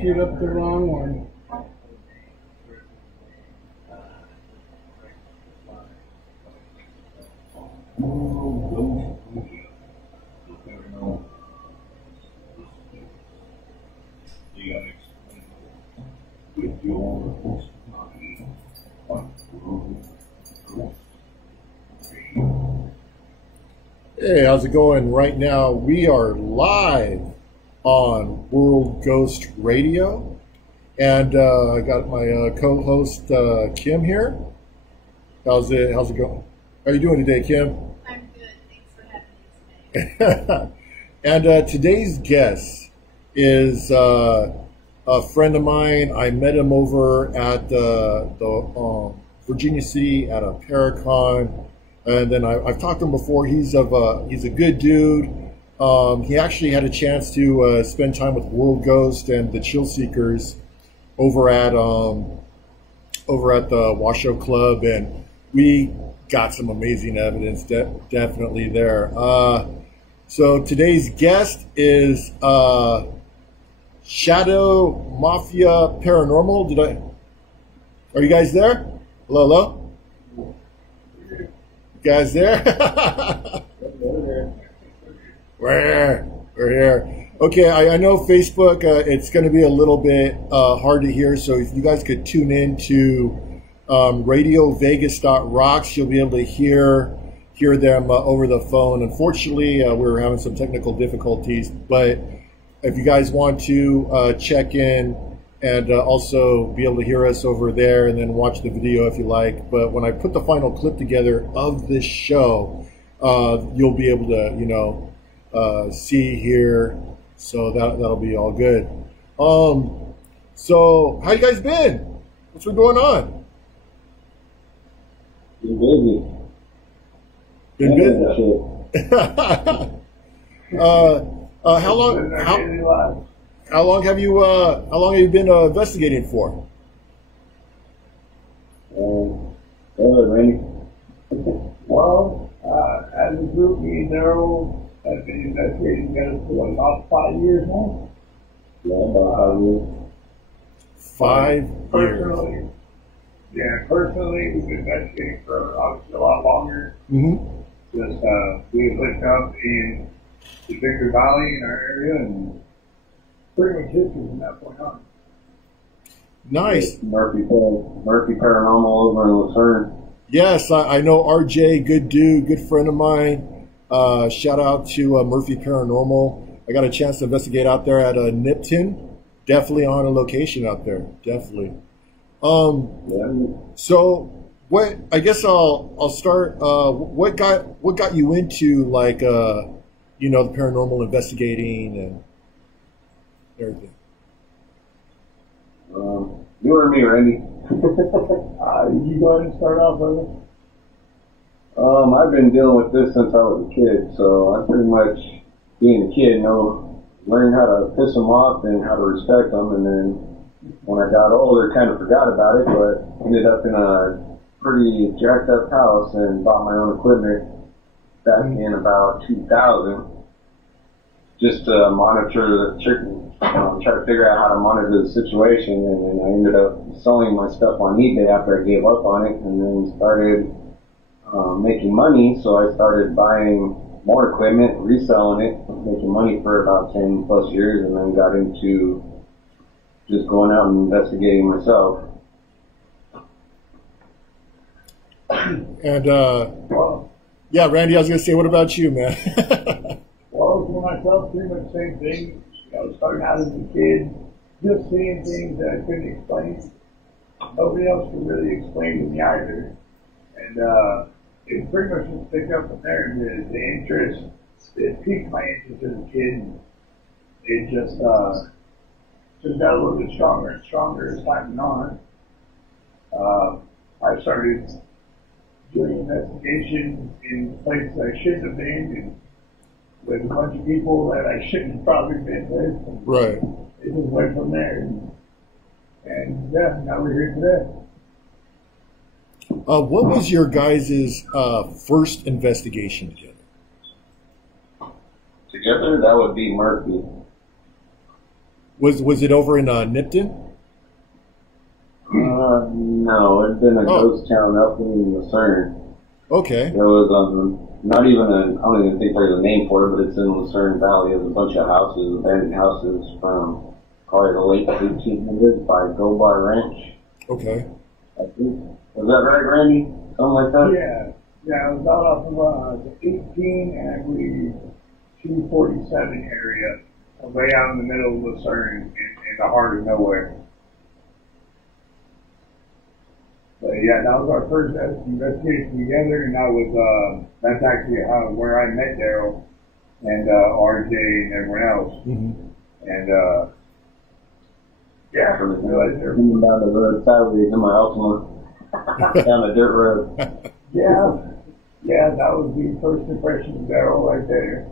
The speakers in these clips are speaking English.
queued up the wrong one. Hey, how's it going? Right now, we are live on World Ghost Radio, and I got my co-host Kim here. How's it going? How are you doing today, Kim? I'm good. Thanks for having me today. And today's guest is a friend of mine. I met him over at the Virginia City at a Paracon. And then I've talked to him before. He's a good dude. He actually had a chance to spend time with World Ghost and the Chill Seekers over at the Washoe Club, and we got some amazing evidence definitely there. So today's guest is Shadow Mafia Paranormal. Are you guys there? Hello? Guys there? We're here. Okay, I know Facebook, it's going to be a little bit hard to hear, so if you guys could tune in to Vegasrocks, you'll be able to hear them over the phone. Unfortunately, we were having some technical difficulties, but if you guys want to check in and also be able to hear us over there and then watch the video if you like. But when I put the final clip together of this show, you'll be able to, see here. So that'll be all good. So how you guys been? What's been going on? Been busy. How long have you been investigating for? Randy. Well, as a group, me and Daryl have been investigating together for about 5 years now. Yeah, about 5 years. 5 years. Personally, we've been investigating for obviously a lot longer. Mm-hmm. Just we lived up in the Victor Valley in our area, and pretty much history from that point on. Nice. Murphy Paranormal over in Lucerne. Yes, I know RJ, good dude, good friend of mine. Shout out to Murphy Paranormal. I got a chance to investigate out there at Nipton. Definitely on a location out there. Definitely. So what? I guess I'll start. What got you into the paranormal investigating and everything? You or me, Randy? You go ahead and start off, brother. I've been dealing with this since I was a kid, so I pretty much, being a kid, learned how to piss them off and how to respect them, and then when I got older, kind of forgot about it, but ended up in a pretty jacked up house and bought my own equipment back in about 2000. Just to monitor try to figure out how to monitor the situation, and then I ended up selling my stuff on eBay after I gave up on it, and then started making money. So I started buying more equipment, reselling it, making money for about 10 plus years, and then got into just going out and investigating myself. And yeah, Randy, I was gonna say, what about you, man? Well, for myself, pretty much the same thing. Starting out as a kid, just seeing things that I couldn't explain. Nobody else could really explain to me either. And it pretty much just picked up from there. The interest, it piqued my interest as a kid. It just got a little bit stronger and stronger as time went on. I started doing investigations in places I shouldn't have been, and with a bunch of people that I shouldn't have probably been with. Right. It just went from there. And yeah, now we're here today. What was your guys' first investigation together? Together, that would be Murphy. Was it over in Nipton? No, it's been a ghost town up in Lucerne. Okay. There was not even I don't even think there's a name for it, but it's in Lucerne Valley. There's a bunch of houses, abandoned houses from probably the late 1800s by Go Bar Ranch. Okay. I think. Was that right, Randy? Something like that? Yeah, it was out off of the 18 and I believe 247 area, way out in the middle of Lucerne, in the heart of nowhere. But yeah, that was our first investigation together, and that's actually where I met Daryl and RJ and everyone else. Mm-hmm. And yeah, I realized they're Coming down the road sideways in my Altima, down the dirt road. Yeah, that was the first impression of Daryl right there.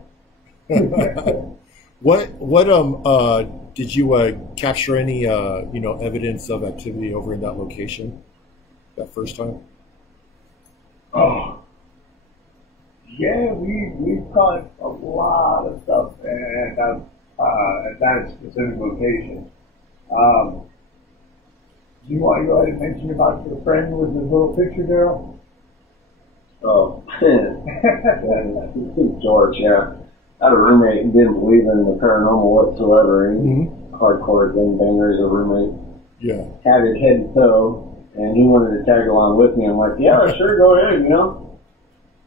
What did you capture any evidence of activity over in that location that first time? Oh, yeah, we caught a lot of stuff at that specific location. Do you want to go ahead and mention about your friend with his little picture, Daryl? Oh, George, yeah. I had a roommate who didn't believe in the paranormal whatsoever. Hardcore gangbanger as a roommate. Yeah. Had it head to toe, and he wanted to tag along with me. I'm like, yeah, sure, go ahead,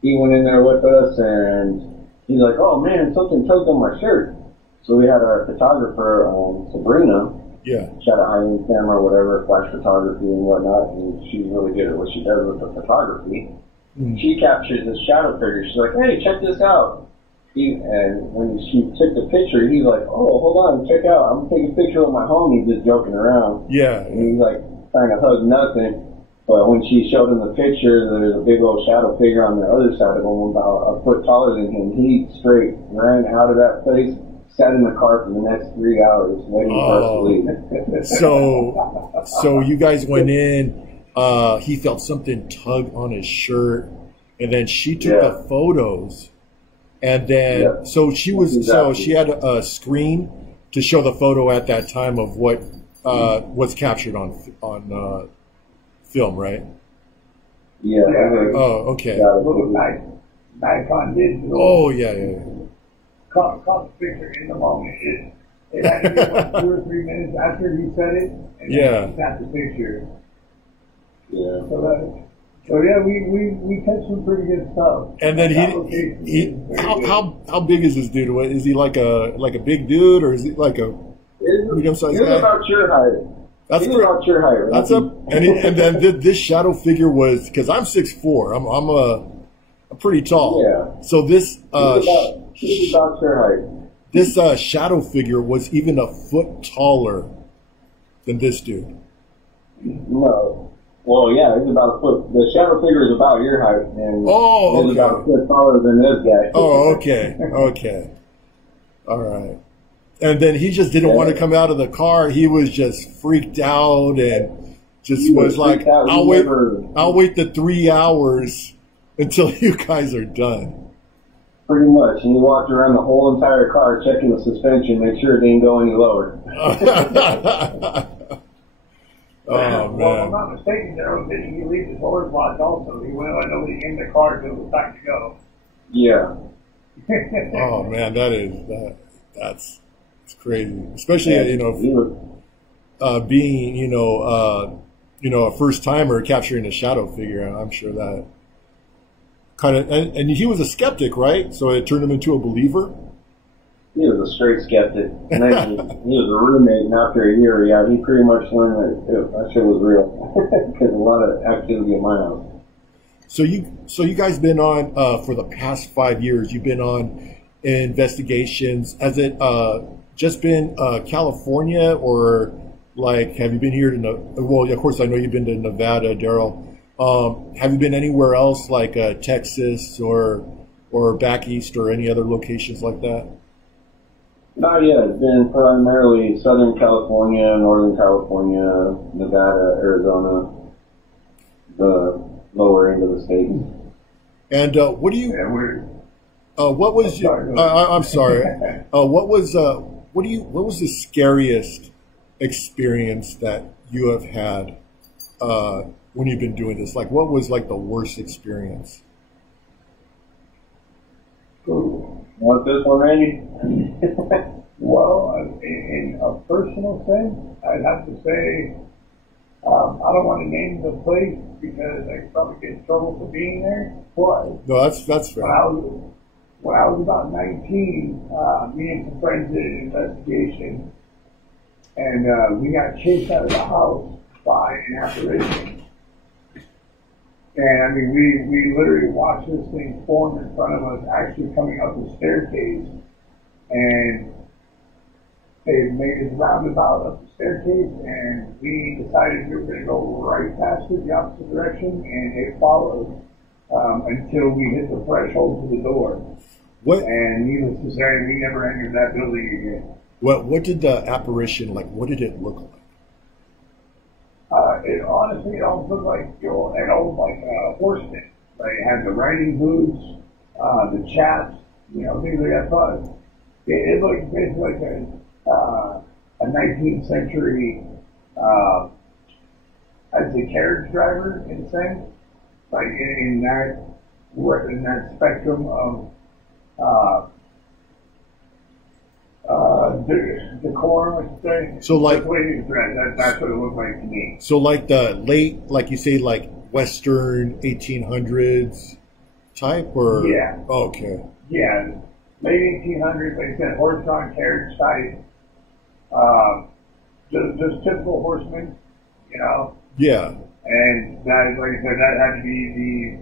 He went in there with us, and he's like, oh, man, something tugged on my shirt. So we had our photographer, Sabrina. Yeah. She had a high-end camera or whatever, flash photography and whatnot, and she's really good at what she does with the photography. She captures this shadow figure. She's like, hey, check this out. And when she took the picture, he's like, oh, hold on, check out. I'm taking a picture with my homie just joking around. Yeah. And he's like trying to hug nothing. But when she showed him the picture, there's a big old shadow figure on the other side of him about a foot taller than him. He straight ran out of that place, sat in the car for the next 3 hours waiting for us to leave. So you guys went in. He felt something tug on his shirt, and then she took the photos, and then so she had a screen to show the photo at that time of what was captured on film, right? Yeah. Oh, okay. Nikon digital. Oh, yeah. Caught the picture in the moment. It had to be like 2 or 3 minutes after he said it, and then he snapped the picture. Yeah. So yeah, we catch some pretty good stuff. And then he how big is this dude? Is he like a big dude, or is he like a medium-sized guy? He's about your height. That's about your height. Right? That's up. And then this shadow figure was, because I'm 6'4", I'm pretty tall. Yeah. So this he's about your height. This shadow figure was even a foot taller than this dude. No. Well, yeah, he's about a foot. The shadow figure is about your height, and he's about a foot taller than this guy. Oh, okay. All right. And then he just didn't want to come out of the car. He was just freaked out and just was like, I'll wait the 3 hours until you guys are done. Pretty much. And he walked around the whole entire car checking the suspension, make sure it didn't go any lower. Oh, man. Well, if I'm not mistaken, Daryl, didn't he leave his doors locked also? He wouldn't let nobody in the car until it was time to go. Yeah. Oh, man, that's crazy. Especially, being, a first timer capturing a shadow figure. I'm sure that kind of, and he was a skeptic, right? So it turned him into a believer. He was a straight skeptic. And then he was a roommate, and after a year, he pretty much learned that shit was real. Because a lot of activity in my house. So you guys been on for the past 5 years. You've been on investigations. Has it just been California, or like have you been here to? Well, of course I know you've been to Nevada, Daryl. Have you been anywhere else like Texas or back east or any other locations like that? Not yet. It's been primarily Southern California, Northern California, Nevada, Arizona, the lower end of the state. And what do you? Yeah, what was your? I'm sorry. what was the scariest experience that you have had when you've been doing this? Like, what was like the worst experience? Ooh. Want this one, Randy? Well, in a personal sense, I'd have to say, I don't want to name the place because I could probably get in trouble for being there. But No, that's fair. when I was about 19, me and some friends did an investigation, and we got chased out of the house by an apparition. And I mean, we literally watched this thing form in front of us, actually coming up the staircase, and they made a roundabout up the staircase, and we decided we were going to go right past it, the opposite direction, and it followed until we hit the threshold to the door. What And needless to say, we never entered that building again. what did the apparition like? What did it look like? It honestly, it almost looked like an old horseman. Like it had the riding boots, the chaps, things like that. But it looked basically like a 19th century, I'd say carriage driver in a sense, like in that spectrum of decorum, I should say. So like, the way he was dressed, that's what it looked like to me. so like the late, like you say, like Western 1800s type, or Yeah. Oh, okay. Yeah, late 1800s, like I said, horse-drawn carriage type, just typical horsemen, Yeah. and that, like I said, that had to be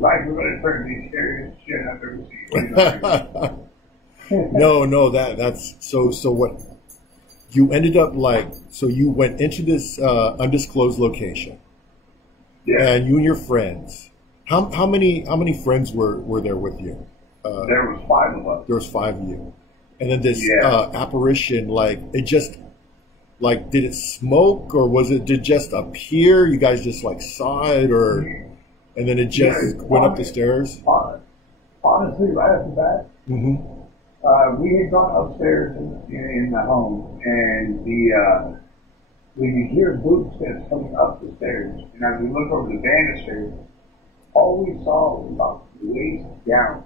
like the scariest shit I've ever seen. No, that's so what you ended up like. So you went into this undisclosed location, Yeah, and you and your friends. How many friends were there with you? there was 5 of us. There was 5 of you, and then this Yeah. apparition, like it just like did it smoke, or did it just appear? You guys just like saw it, or and then it just went up the stairs. Honestly, right off the bat, Mm-hmm. we had gone upstairs in the home, and we could hear boot steps coming up the stairs. And as we looked over the banisters, all we saw was about the waist down.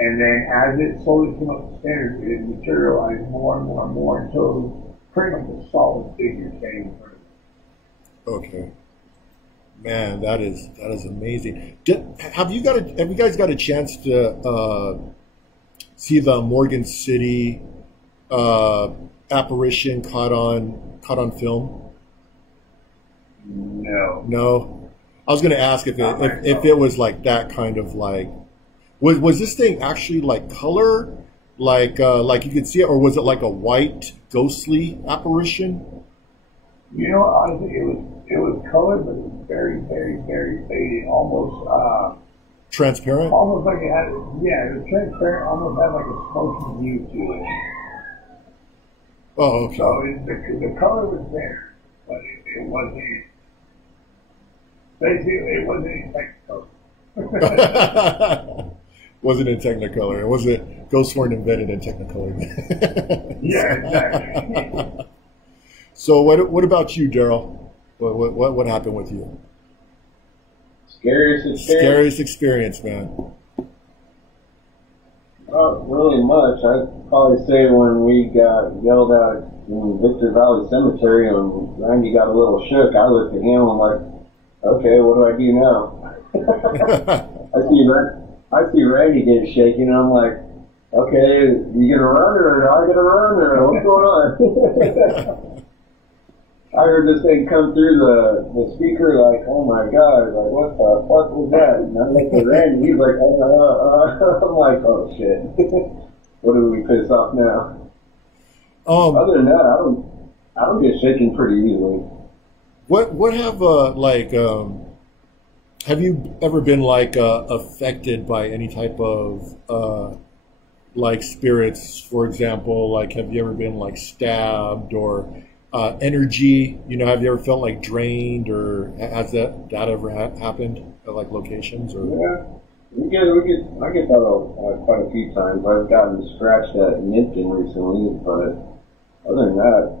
And then as it slowly came up the stairs, it materialized more and more and more until pretty much a solid figure standing in front of it. Okay. Man, that is amazing. Have you guys got a chance to see the Morgan City apparition caught on film? No. No. I was going to ask if it was like that kind of like was this thing actually like color, like you could see it, or was it like a white ghostly apparition? Honestly, it was colored, but it was very, very, very faded, almost Transparent? almost like it had, yeah, it was transparent, almost had like a smoky hue to it. Oh, okay. So the color was there, but it wasn't, basically, it wasn't in Technicolor. Wasn't in Technicolor. It wasn't. Ghosts weren't invented in Technicolor. Yeah, exactly. So what about you, Daryl? What happened with you? Scariest experience? Scariest experience, man. Not really much. I'd probably say when we got yelled at in Victor Valley Cemetery and Randy got a little shook, I looked at him and I'm like, okay, what do I do now? I see Randy get shaken and I'm like, okay, you gonna run or am I gonna run or what's going on? I heard this thing come through the speaker like, oh my god, like what the fuck was that? And I looked at Randy, he's like, I'm like, oh shit. What do we piss off now? Other than that, I don't get shaken pretty easily. What have you ever been like affected by any type of like spirits, for example? Like, have you ever been like stabbed or energy? Have you ever felt like drained, or has that ever happened at like locations? Or Yeah. I get that quite a few times. I've gotten scratched at Nimpton recently, but other than that,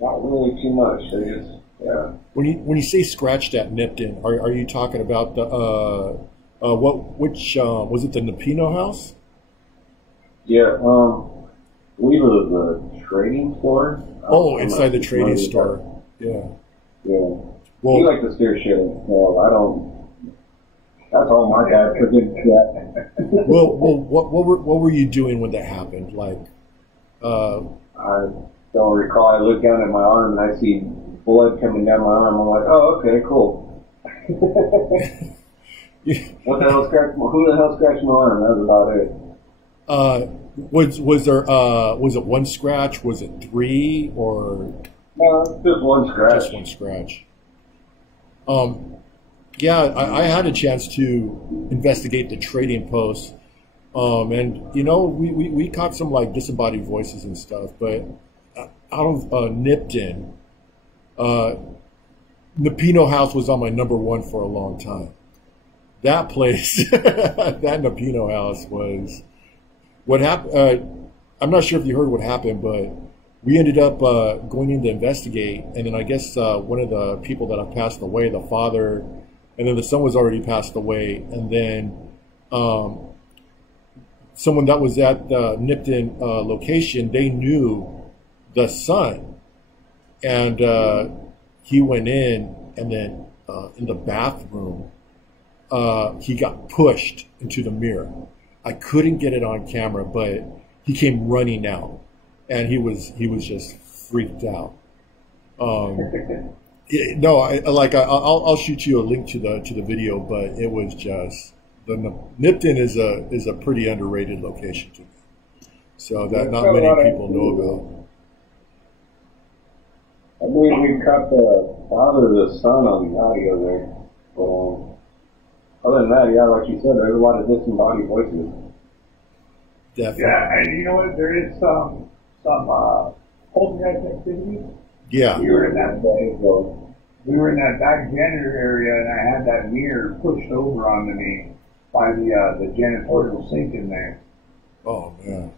not really too much. I just, yeah. When you say scratched at Nipton, are you talking about the which was it, the Napino house? Yeah, I believe it was a trading store. Oh, inside the trading store. Yeah. Yeah. Well, You like to scare shit. Well, I don't. That's all my dad forgets that. well, what were you doing when that happened? Like, I don't recall. I look down at my arm and I see blood coming down my arm. I'm like, oh, okay, cool. What the hell scratched my? Who the hell scratched my arm? That was about it. was it one scratch? Was it three or No, just one scratch. just one scratch? Yeah, I had a chance to investigate the trading post, and you know we caught some like disembodied voices and stuff, but out of Nipton, Napino House was on my number one for a long time. That place, that Napino House was what happened. I'm not sure if you heard what happened, but we ended up going in to investigate, and then I guess one of the people that had passed away, the father, and then the son was already passed away, and then someone that was at the Nipton location, they knew the son, and he went in, and then in the bathroom, he got pushed into the mirror. I couldn't get it on camera, but he came running out, and he was just freaked out. No, I'll shoot you a link to the video, but it was just Nipton is a pretty underrated location to me, so that not many people know about. I believe we caught the father of the son on the audio there. But other than that, yeah, like you said, there's a lot of disembodied voices. Definitely. Yeah, and you know what? There is some poltergeist activity. Yeah. We were in that back janitor area, and I had that mirror pushed over onto me by the janitorial sink in there. Oh man.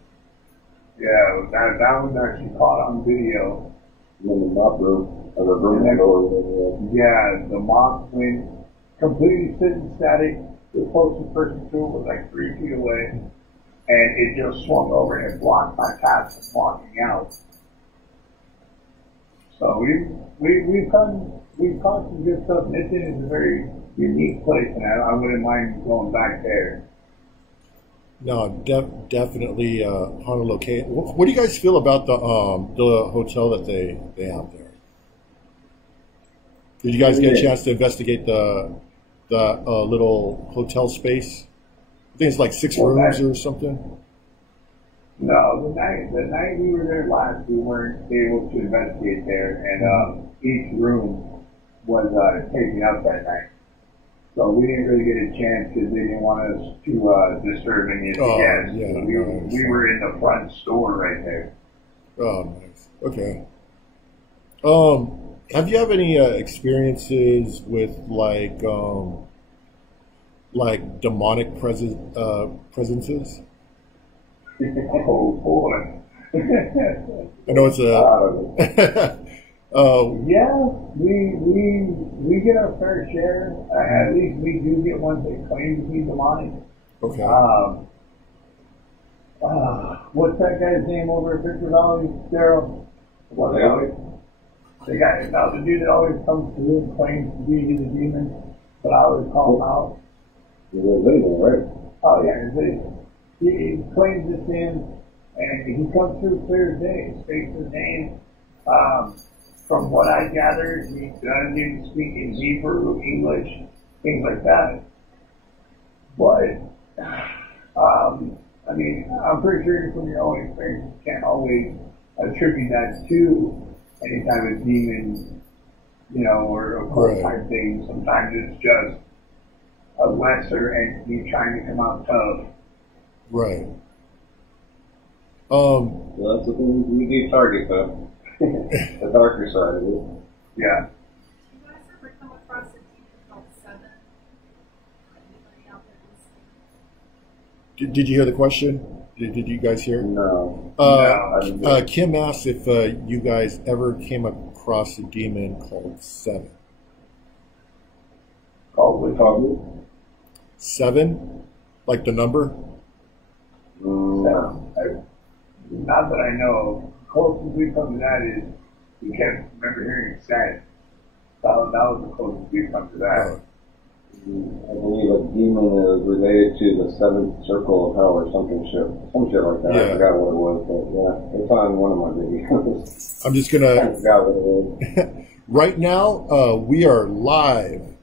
Yeah, that was actually caught on video. In the mop room, or the room door. Yeah, the mop went completely sitting static. The closest person to it was like 3 feet away, and it just swung over and blocked my path from walking out. So we've caught some good stuff. Nipton is a very unique place, and I wouldn't mind going back there. No, definitely haunted location. What do you guys feel about the hotel that they have there? Did you guys get a chance to investigate the little hotel space? I think it's like 6 rooms or something. No, the night we were there last, we weren't able to investigate there, and each room was taken up that night. So we didn't really get a chance because they didn't want us to disturb any of the guests. Yeah, we were in the front store right there. Oh, nice. Okay. Have you have any experiences with like demonic presences? Oh boy. I know it's a. Yeah, we get our fair share. At least we do get ones that claim to be demonic. Okay. What's that guy's name over at Victor Valley, Daryl? What they always? The dude that always comes to and claims to be the demon, but I always call him out. He's illegal, right? Oh yeah, he claims it's him, and he comes through clear as day. Speaks his name. From what I gathered, he doesn't speak in Hebrew, English, things like that. But, I mean, I'm pretty sure from your own experience, you can't always attribute that to any type of demon, you know, or occult type thing. Sometimes it's just a lesser entity trying to come out tough. Right. Well, that's the thing we do target, though. The darker side of it. Yeah. Did you guys ever come across a demon called Seven? Anybody out there Did you hear the question? Did you guys hear? No. I didn't hear. Kim asked if you guys ever came across a demon called Seven. Probably. Seven? Like the number? No. Not that I know of. Closest we come to that is we can't remember hearing it said. That was the closest we come to that. I believe a demon is related to the seventh circle of hell or some shit like that. Yeah. I forgot what it was, but yeah, it's on one of my videos. I'm just I gonna. forgot what it was. Right now, we are live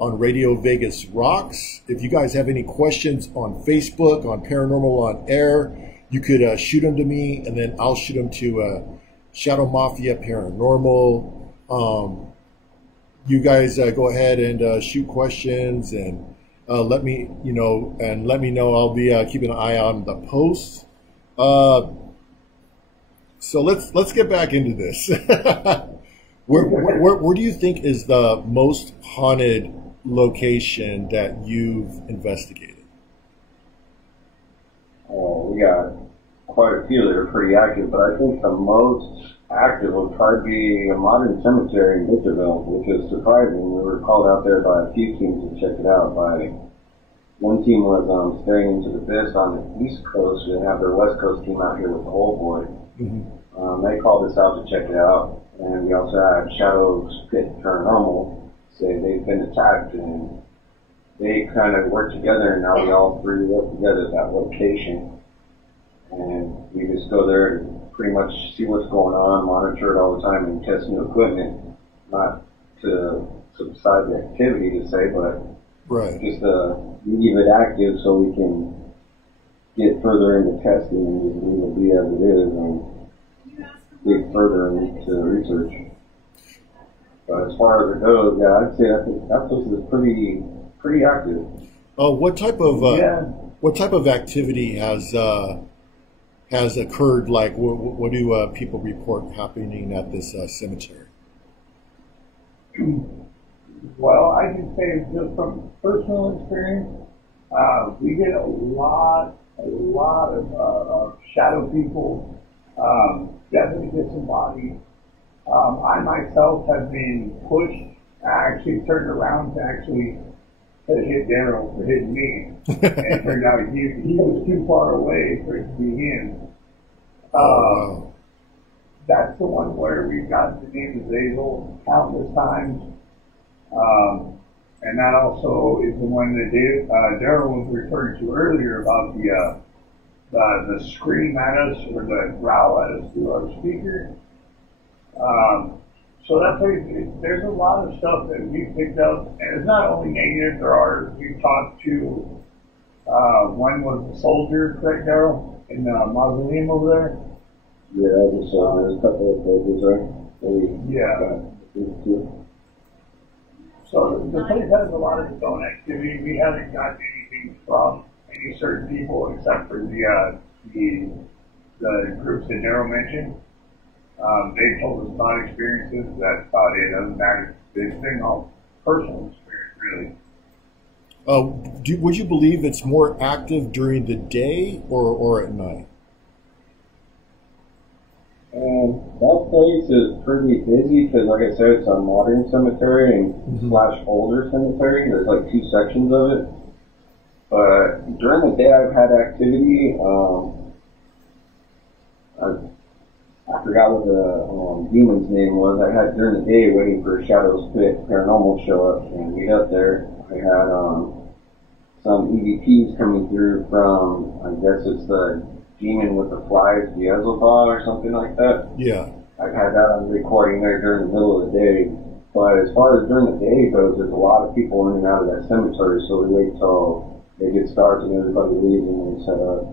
on Radio Vegas Rocks. If you guys have any questions on Facebook, on Paranormal on Air, you could shoot them to me, and then I'll shoot them to Shadow Mafia Paranormal. You guys go ahead and shoot questions and let me know. I'll be keeping an eye on the posts. So let's get back into this. Where do you think is the most haunted location that you've investigated? We got quite a few that are pretty active, but I think the most active would probably be a modern cemetery in Victorville, which is surprising. We were called out there by a few teams to check it out. One team was staring into the abyss on the East Coast. They have their West Coast team out here with the Old Boy. Mm-hmm. They called us out to check it out, and we also had Shadows Pit Paranormal say they've been attacked, and they kind of worked together, and now we all three work together at that location. And we just go there to pretty much see what's going on, monitor it all the time, and test new equipment, not to subside the activity to say, but Right. just leave it active so we can get further into testing and just leave it be as it is and dig further into research. But as far as it goes, yeah, I'd say that place is pretty active. What type of activity has occurred? Like, what do people report happening at this cemetery? Well, I can say just from personal experience, we get a lot of shadow people, definitely disembodied. I myself have been pushed. I actually turned around to hit Daryl for hitting me, and it turned out he was too far away for it to be him. Wow. That's the one where we got the name Azazel countless times. And that also is the one that Daryl was referring to earlier about the scream at us or the growl at us through our speaker. So that's there's a lot of stuff that we picked up, and it's not only negative. We've talked to one was a soldier, correct, Daryl, in the mausoleum over there. Yeah, there's a couple of places, right? Yeah. So the place has a lot of its own activity. We haven't gotten anything from any certain people except for the groups that Daryl mentioned. They told us about experiences. That's about it. Other than that, it's been all personal experience, really. Would you believe it's more active during the day or at night? That place is pretty busy because, like I said, it's a modern cemetery and / older cemetery. There's like two sections of it. But during the day, I've had activity. I forgot what the demon's name was. I had during the day waiting for Shadows Pit Paranormal to show up and meet up there. I had some EVPs coming through from, I guess it's the demon with the flies, Beelzebub or something like that. Yeah. I've had that on recording there during the middle of the day. But as far as during the day goes, there's a lot of people in and out of that cemetery, so we wait till they get started and everybody leaves and we set up.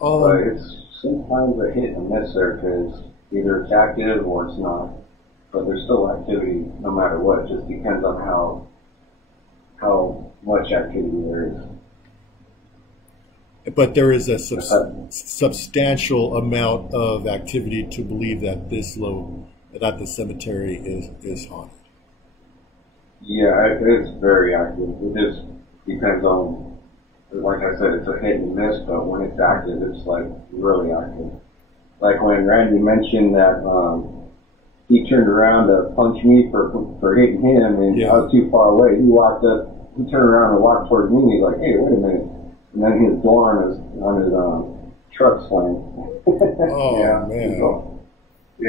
But it's sometimes a hit and miss there because either it's active or it's not. But there's still activity no matter what. It just depends on how much activity there is. But there is a substantial amount of activity to believe that that the cemetery is haunted. Yeah, it's very active. It just depends on like I said, it's a hit and miss, but when it's active, it's like really active. Like when Randy mentioned that he turned around to punch me for hitting him, and I was too far away. He turned around and walked towards me, and he's like, "Hey, wait a minute!" And then his door on his truck slammed. Oh man! So, I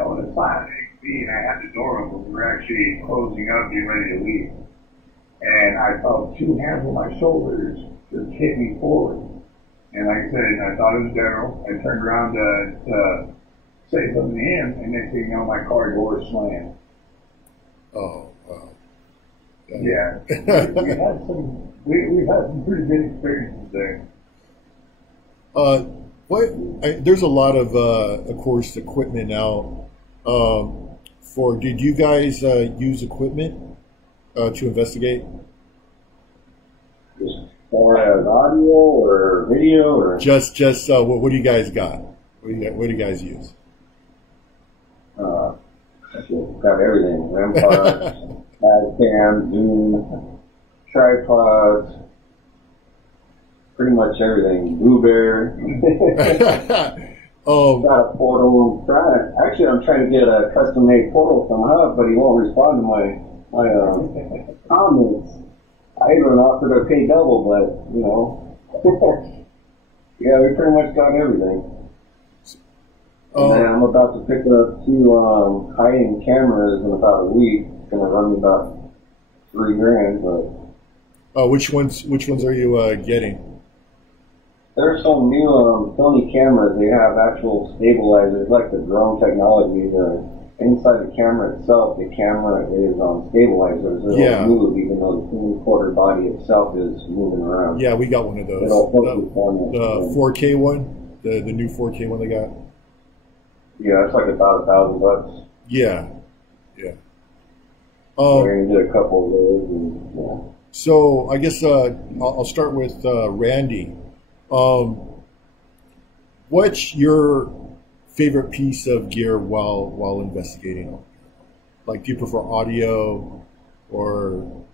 own a Sonic XP, and I had the door open. We were actually closing up, getting ready to leave, and I felt two hands on my shoulders just hit me forward. And like I said, I thought it was Daryl. I turned around to say something to him, and next thing you know, my car door slammed. Oh, wow. Yeah. We've had some pretty good experiences there. There's a lot of course, equipment now. Did you guys use equipment to investigate? As far as audio or video or Just what do you guys got? What do you guys use? got everything: REM cam, Zoom, tripods, pretty much everything. Blueberry. Got a portal. I'm trying to get a custom-made portal from Hub, but he won't respond to my comments. I even offered to pay double, but you know, yeah, we pretty much got everything. And then I'm about to pick up 2 high-end cameras in about a week. It's gonna run me about $3,000, but. Which ones are you getting? There's some new Sony cameras. They have actual stabilizers, like the drone technology. Inside the camera itself, the camera is on stabilizers. It'll move even though the camcorder body itself is moving around. Yeah, we got one of those. The 4K one, the new 4K one they got. Yeah, it's like about $1,000. Yeah. We're gonna get a couple of those. And, yeah. So I guess I'll start with Randy. What's your favorite piece of gear while investigating? Like, do you prefer audio or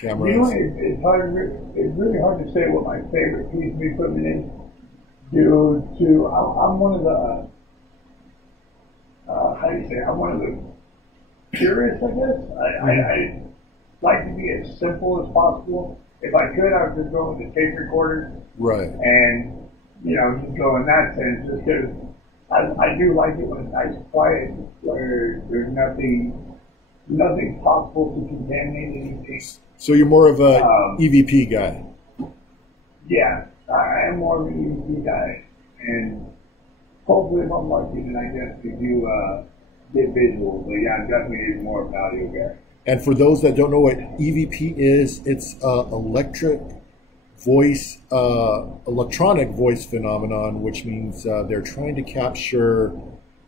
cameras? You know, it's really hard to say what my favorite piece of equipment is. I'm one of the I'm one of the purists, I guess. I like to be as simple as possible. If I could, I would just go with the tape recorder. Right. And, you know, just go in that sense, just because I do like it when it's nice and quiet, where there's nothing possible to contaminate anything. So you're more of a EVP guy? Yeah, I am more of an EVP guy. And hopefully if I'm lucky, then I guess we do get visuals. But yeah, I'm definitely more of an audio guy. And for those that don't know what EVP is, it's electronic voice phenomenon, which means they're trying to capture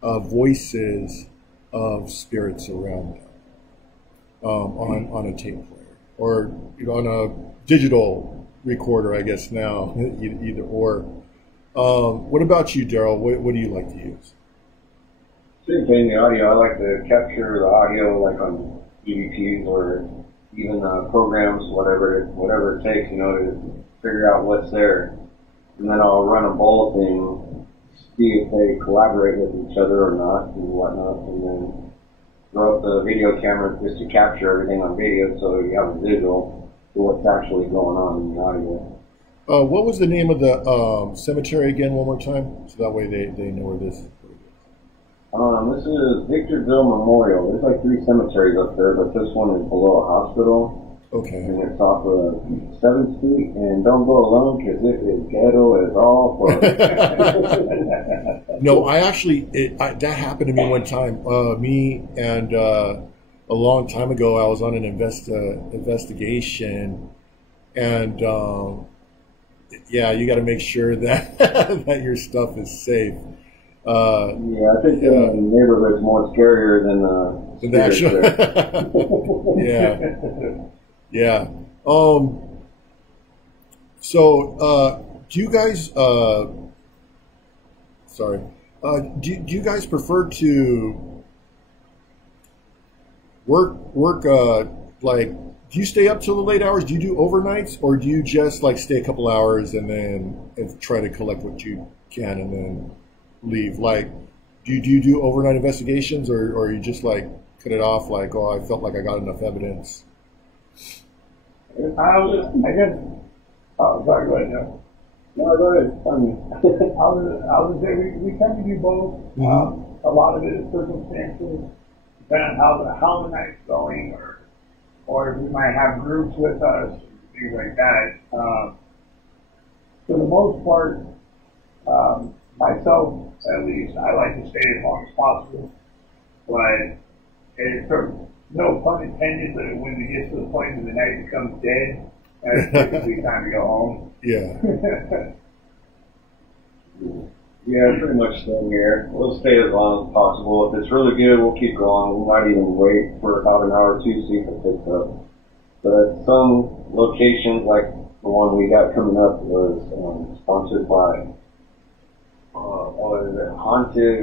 voices of spirits around them on a tape player or on a digital recorder, I guess now, either or. What about you, Daryl? What do you like to use? Same thing, the audio. I like to capture the audio like on EVPs or even programs, whatever it takes, you know, to figure out what's there. And then I'll run a bolt and see if they collaborate with each other or not and whatnot. And then throw up the video camera just to capture everything on video so you have a visual for what's actually going on in the audio. What was the name of the cemetery again one more time? So that way they know where this is. This is Victorville Memorial. There's like 3 cemeteries up there, but this one is below a hospital. Okay. And it's off of 7th Street. And don't go alone because it is ghetto as all for No, that happened to me one time. Me and a long time ago, I was on an investigation, and yeah, you got to make sure that that your stuff is safe. Yeah, I think the neighborhood's more scarier than the actual. Yeah. So, do you guys? Do you guys prefer to work like do you stay up till the late hours? Do you do overnights, or do you just like stay a couple hours and then try to collect what you can and then leave? Like, do you do overnight investigations, or you just like cut it off? Like, oh, I felt like I got enough evidence. I guess. Oh, sorry. Go ahead, Joe. No, go ahead. Tell me. I was gonna say we kind of do both. A lot of it is circumstances, depending on how the night's going, or if we might have groups with us, things like that. For the most part, myself at least, I like to stay as long as possible. But it's sort of, no pun intended, but when it gets to the point where the night becomes dead, it's typically time to go home. Yeah. Yeah, pretty much same here. We'll stay as long as possible. If it's really good, we'll keep going. We might even wait for about an hour or two, see if it picks up. But some locations, like the one we got coming up, was sponsored by, what is it, Haunted,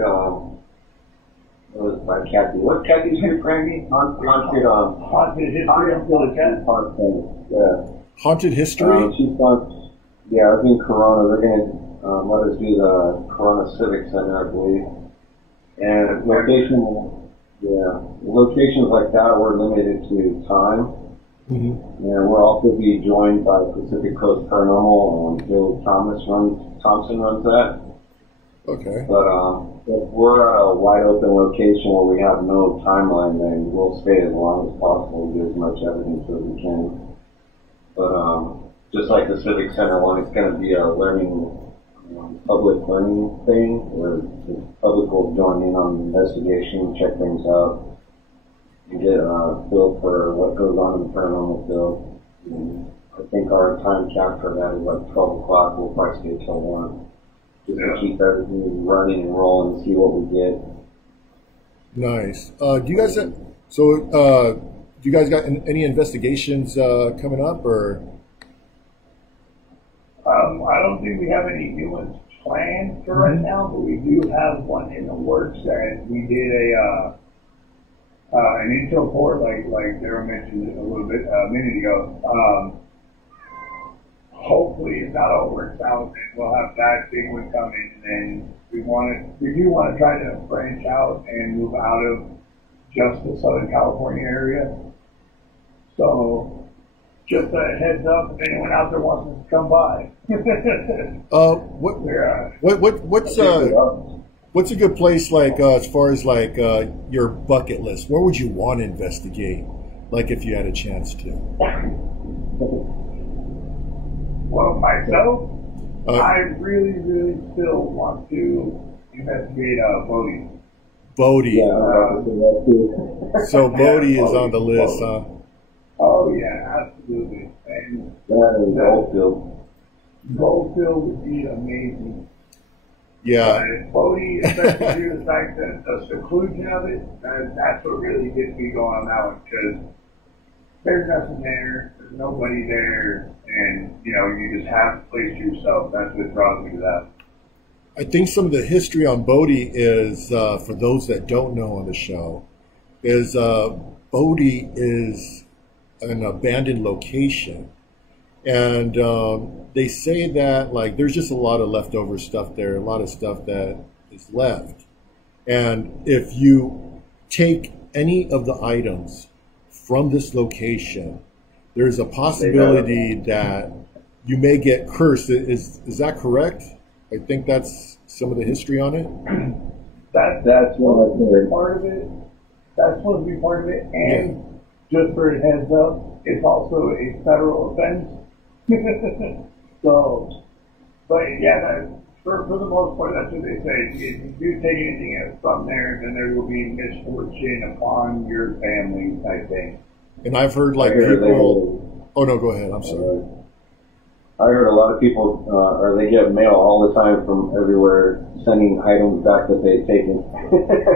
it was by Kathy. What's Kathy's group, Randy? Haunted History of Philadelphia. Yeah. Haunted History? She's on, yeah, I think Corona, they're going to let us do the Corona Civic Center, I believe. And locations like that were limited to time. And we'll also be joined by Pacific Coast Paranormal, and Bill Thompson runs that. Okay. But if we're at a wide open location where we have no timeline, then we'll stay as long as possible and get as much evidence as we can. But just like the Civic Center one, it's going to be a public learning thing where the public will join in on the investigation, check things out, and get a feel for what goes on in the paranormal field. And I think our time cap for that is like 12 o'clock. We'll probably stay till 1. Just to keep everything running and rolling and see what we get. Nice. Do you guys got any investigations coming up, or? I don't think we have any new ones planned for right now, but we do have one in the works that we did an intel for, like Daryl mentioned a little bit a minute ago. Hopefully, if that all works out, then we'll have that big one coming, and then we do want to try to branch out and move out of just the Southern California area. So, just a heads up, if anyone out there wants to come by. What's a good place, like as far as like your bucket list? Where would you want to investigate, like if you had a chance to? Well, myself, I really, really still want to investigate Bodie. Bodie. Yeah, so Bodie is on the list, huh? Oh yeah, absolutely. And Goldfield. Goldfield would be amazing. Yeah. Bodie, especially due to the fact that the seclusion of it, that's what really gets me going on that one, because there's nothing there, there's nobody there, and you just have the place to yourself. That's what draws me to that. I think some of the history on Bodie is, for those that don't know on the show, is Bodie is an abandoned location. And they say that like there's just a lot of leftover stuff there, a lot of stuff that is left. And if you take any of the items from this location, there's a possibility that you may get cursed. Is that correct? I think that's some of the history on it. That's supposed to be part of it. That's supposed to be part of it. And just for a heads up, it's also a federal offense. So, but yeah, for the most part, that's what they say. If you do take anything else from there, then there will be misfortune upon your family, I think. And I've heard like people. Oh no, go ahead. I'm sorry. I heard a lot of people, or they get mail all the time from everywhere, sending items back that they've taken.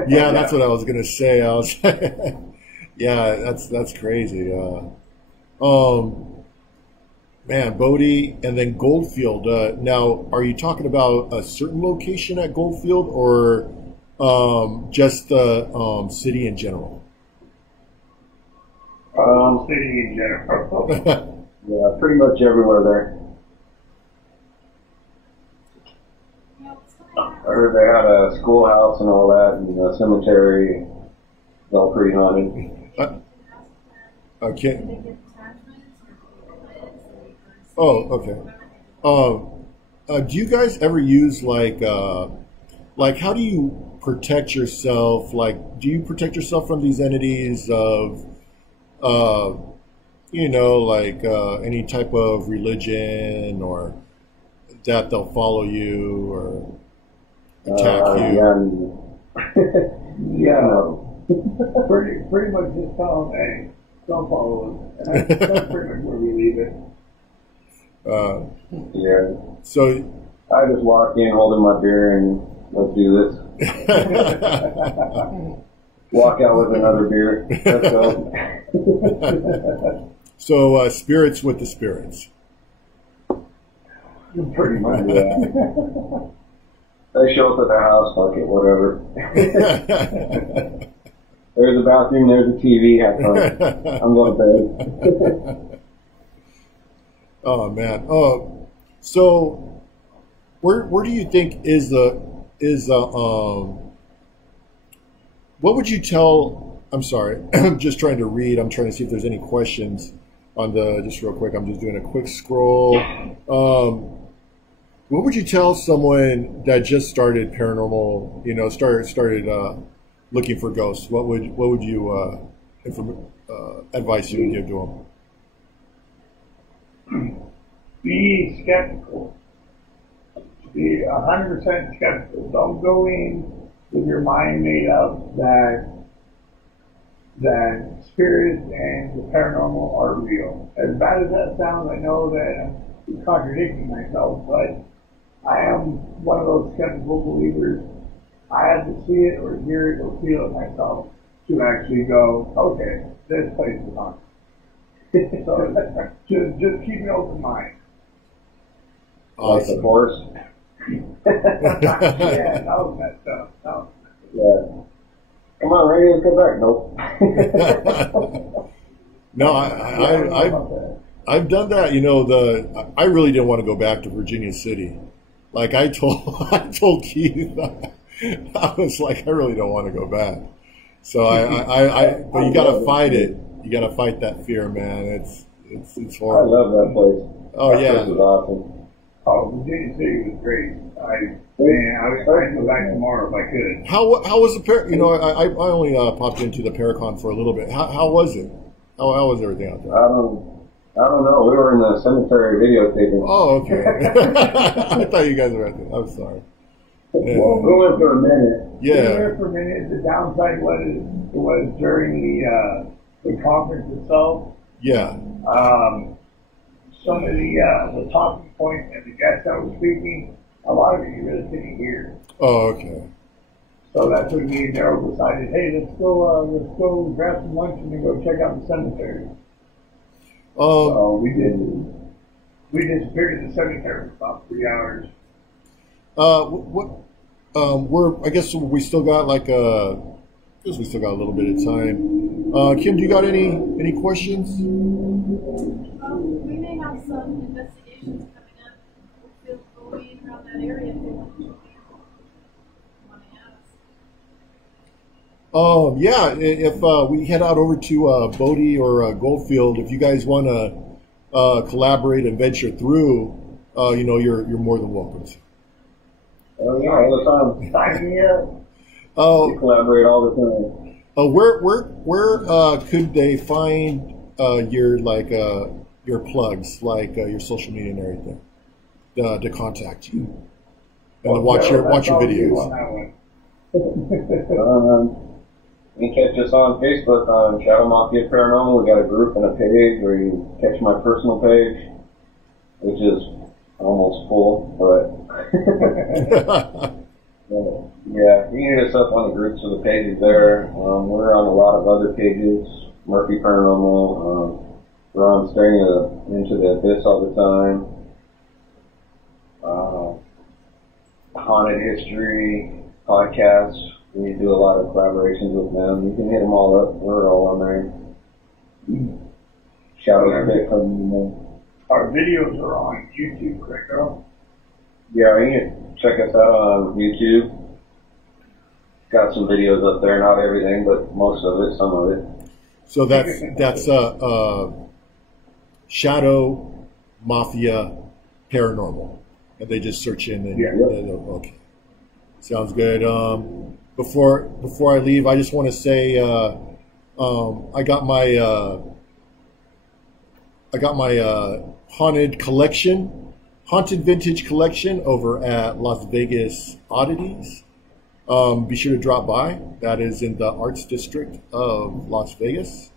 Yeah, that's what I was gonna say. Yeah, that's crazy. Man, Bodie and then Goldfield. Now, are you talking about a certain location at Goldfield, or just the city in general? city in general. Yeah, pretty much everywhere there. I heard they had a schoolhouse and all that, and a cemetery. It's all pretty haunted. Okay. Oh, okay. Do you guys ever use like how do you protect yourself? Like, do you protect yourself from these entities of, like any type of religion or that they'll follow you or attack you? Yeah, pretty much just tell them, hey, don't follow us. And that's pretty much where we leave it. Yeah. So I just walk in holding my beer and let's do this. Walk out with another beer. Let's go. So spirits with the spirits. Pretty much. Yeah. They show up at the house, fuck it, whatever. There's a bathroom, there's a TV, have fun. I'm going to bed. Oh man. So where do you think is what would you tell? I'm sorry, I'm just trying to read. I'm trying to see if there's any questions on just real quick. I'm just doing a quick scroll. What would you tell someone that just started paranormal? Started looking for ghosts. What would you advice you would give to them? Be skeptical. Be 100% skeptical. Don't go in with your mind made up that spirits and the paranormal are real. As bad as that sounds, I know that I'm contradicting myself, but I am one of those skeptical believers. I have to see it or hear it or feel it myself to actually go, okay, this place is haunted. So just keep an open mind. Like the forest. Yeah, that was messed up. Yeah. Come on, Ray, let's go back. Nope. No, I've done that. I really didn't want to go back to Virginia City. Like I told Keith, I was like, I really don't want to go back. So but you gotta fight it. You gotta fight that fear, man. It's horrible. I love that place. Oh that yeah. place is awesome. Oh, Virginia City was great. I was trying to go back tomorrow if I could. How was the I only popped into the Paracon for a little bit. How was it? How was everything out there? I don't know. We were in the cemetery videotaping. Oh, okay. I thought you guys were at there. I'm sorry. Yeah. Well, we went for a minute. Yeah. We were there for a minute. The downside was during the conference itself. Yeah. Some of the talking points and the guests that were speaking, a lot of it you really couldn't hear. Oh, okay. So that's when me and Daryl decided, hey, let's go grab some lunch and then go check out the cemetery. So we disappeared in the cemetery for about 3 hours. I guess we still got a little bit of time. Kim, do you got any questions? We may have some investigations coming up. We'll going around that area if they want to ask. Yeah, if we head out over to Bodie or Goldfield, if you guys want to collaborate and venture through, you're more than welcome to. Oh yeah, all the time. Sign me up. We collaborate all the time. Where could they find your plugs, like your social media and everything, to contact you and to watch your videos? You can catch us on Facebook on Shadow Mafia Paranormal. We got a group and a page where you can catch my personal page, which is almost full, but yeah, you can hit us up on the groups or the pages there. We're on a lot of other pages, Murphy Paranormal. We're on Staring Into the Abyss all the time. Haunted History podcasts. We do a lot of collaborations with them. You can hit them all up. We're all on there. shadows get from Our videos are on YouTube, correct, girl? Yeah, you can check us out on YouTube. Got some videos up there, not everything, but most of it, some of it. So that's Shadow Mafia Paranormal, and they just search in and okay, sounds good. Before I leave, I just want to say I got my haunted vintage collection over at Las Vegas Oddities. Be sure to drop by. That is in the Arts District of Las Vegas.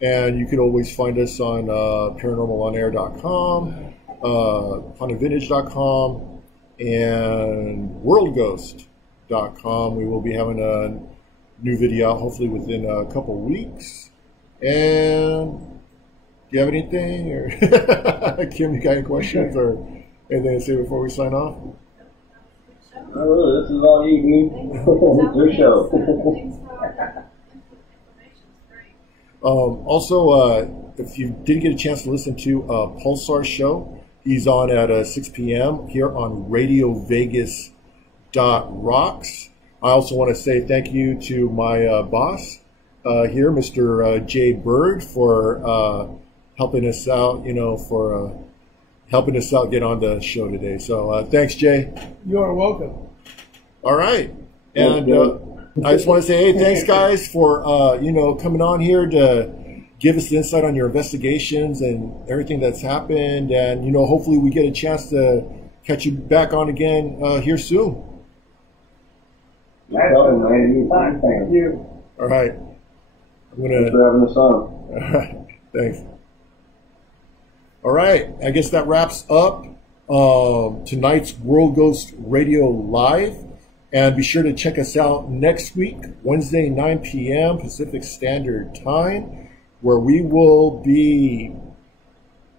And you can always find us on paranormalonair.com, hauntedvintage.com, and worldghost.com. We will be having a new video out hopefully within a couple weeks. And do you have anything? Or Kim, you got any questions or anything to say before we sign off? Oh, this is all you, dude. It's your show. Also, if you didn't get a chance to listen to Pulsar's show, he's on at 6 p.m. here on RadioVegas.rocks. I also want to say thank you to my boss here, Mr. Jay Bird, for helping us out, helping us out get on the show today. So thanks, Jay. You are welcome. All right. And I just want to say, hey, thanks, guys, for, coming on here to give us the insight on your investigations and everything that's happened. And, hopefully we get a chance to catch you back on again here soon. Thank you. All right. Thanks for having us on. All right. Thanks. All right. I guess that wraps up tonight's World Ghost Radio Live. And be sure to check us out next week, Wednesday, 9 p.m. Pacific Standard Time, where we will be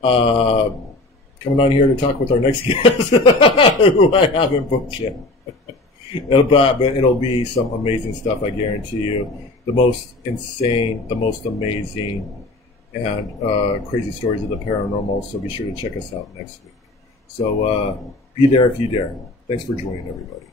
coming on here to talk with our next guest, who I haven't booked yet. But it'll be some amazing stuff, I guarantee you. The most insane, the most amazing, and crazy stories of the paranormal. So be sure to check us out next week. So be there if you dare. Thanks for joining, everybody.